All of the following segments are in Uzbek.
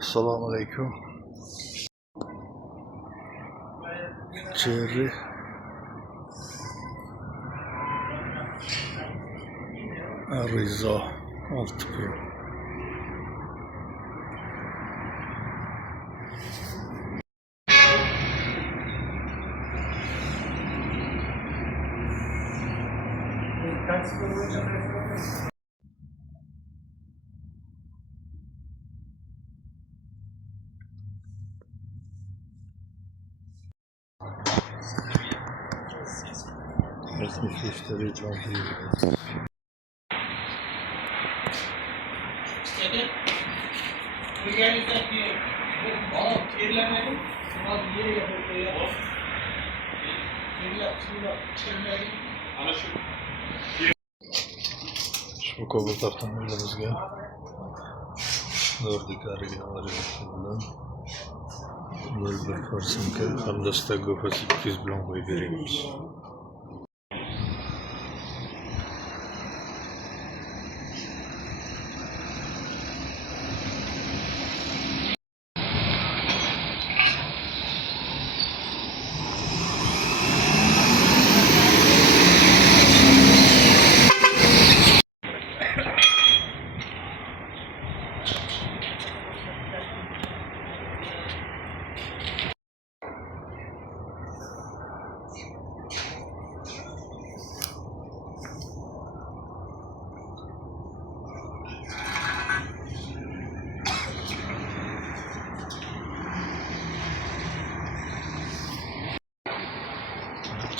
Assalomu alaykum. Cherry Arizo 6 Pro. İşte reklam değil. Şu Kobalt'tan öğrenizge Nordic original bilan 01% hamda stagofasi 200 bilan qo'yib beramiz.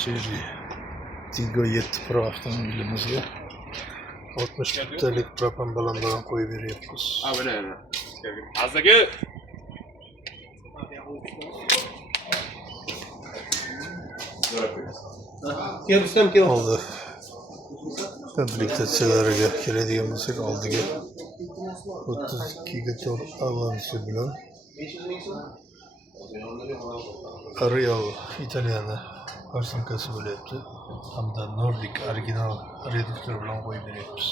Cherry Tiggo 7 Pro avtomobilimizga 60 litrlik propan balondan qo'yib beryapmiz. Ha böyle öyle. Azdaki. Oldu. Komplektatsiyalariga keladigan bo'lsak, oldiga 32 ga to'rt avansi bilan Real Italiyani farsumkasi bo'lyapti. Hamda Nordic original reduktor bilan qo'yib beryapmiz.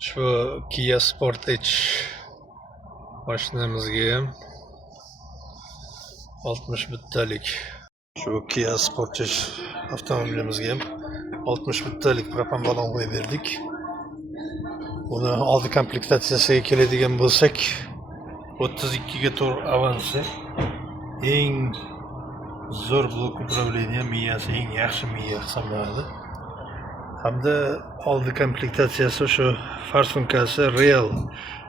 Şu Kia Sportage mashinamizga ham 60 bittalik şu Kia Sportage avtomobilimizga ham 60 bittalik propan balon qo'yib berdik. Buni oldi komplektatsiyasiga keladigan bo'lsak 32 ga to'rt avansi, eng zo'r blok upravleniya miyasi, eng yaxshi miya hisoblanadi. Hamda oldi komplektatsiyasi shu farsumkasi Real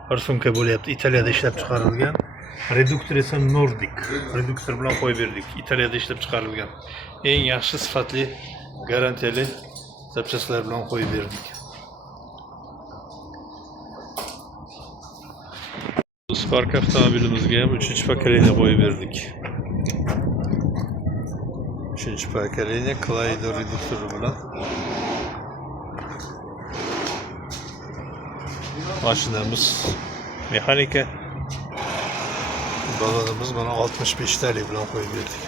farsumka bo'lyapti. Italiyada ishlab chiqarilgan. Reduktor esa Nordic reduktor bilan qo'yib berdik. Italiyada ishlab chiqarilgan. Eng yaxshi sifatli garantiyali zapchastlar bilan qo'yib berdik. Spark avtomobilimizga ham 3-pokoleniya qo'yib berdik. 3-pokoleniya Clyde reduktori bilan mashinamiz mexanika balonimiz bana 65 TL bilan qo'yib berdik.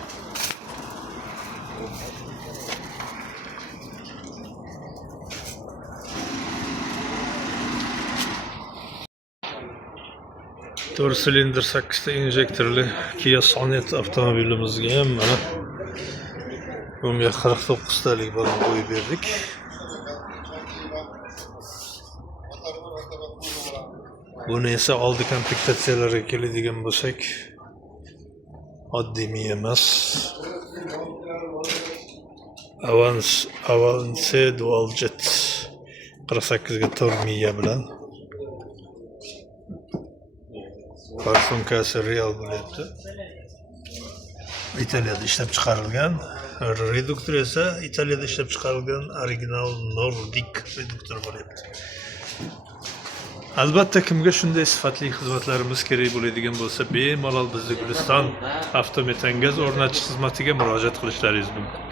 To'rt silindr 8 ta injektorli Kia Sonet avtomobilimizga ham mana bunga 49 talik balon qo'yib berdik. Buni esa oldi komplektatsiyalariga keladigan bo'lsak, oddiy miya emas. Avance Dual Jet 48 ga 4 miya bilan farsumkasi Real bo'lyapti. Italiyada ishlab chiqarilgan. Reduktor esa Italiyada ishlab chiqarilgan original Nordic reduktor bo'lyapti. Albatta kimga shunday sifatli xizmatlarimiz kerak bo'ladigan bo'lsa, bemalol bizni Guliston avtometangaz o'rnatish xizmatiga murojaat qilishlaringiz mumkin.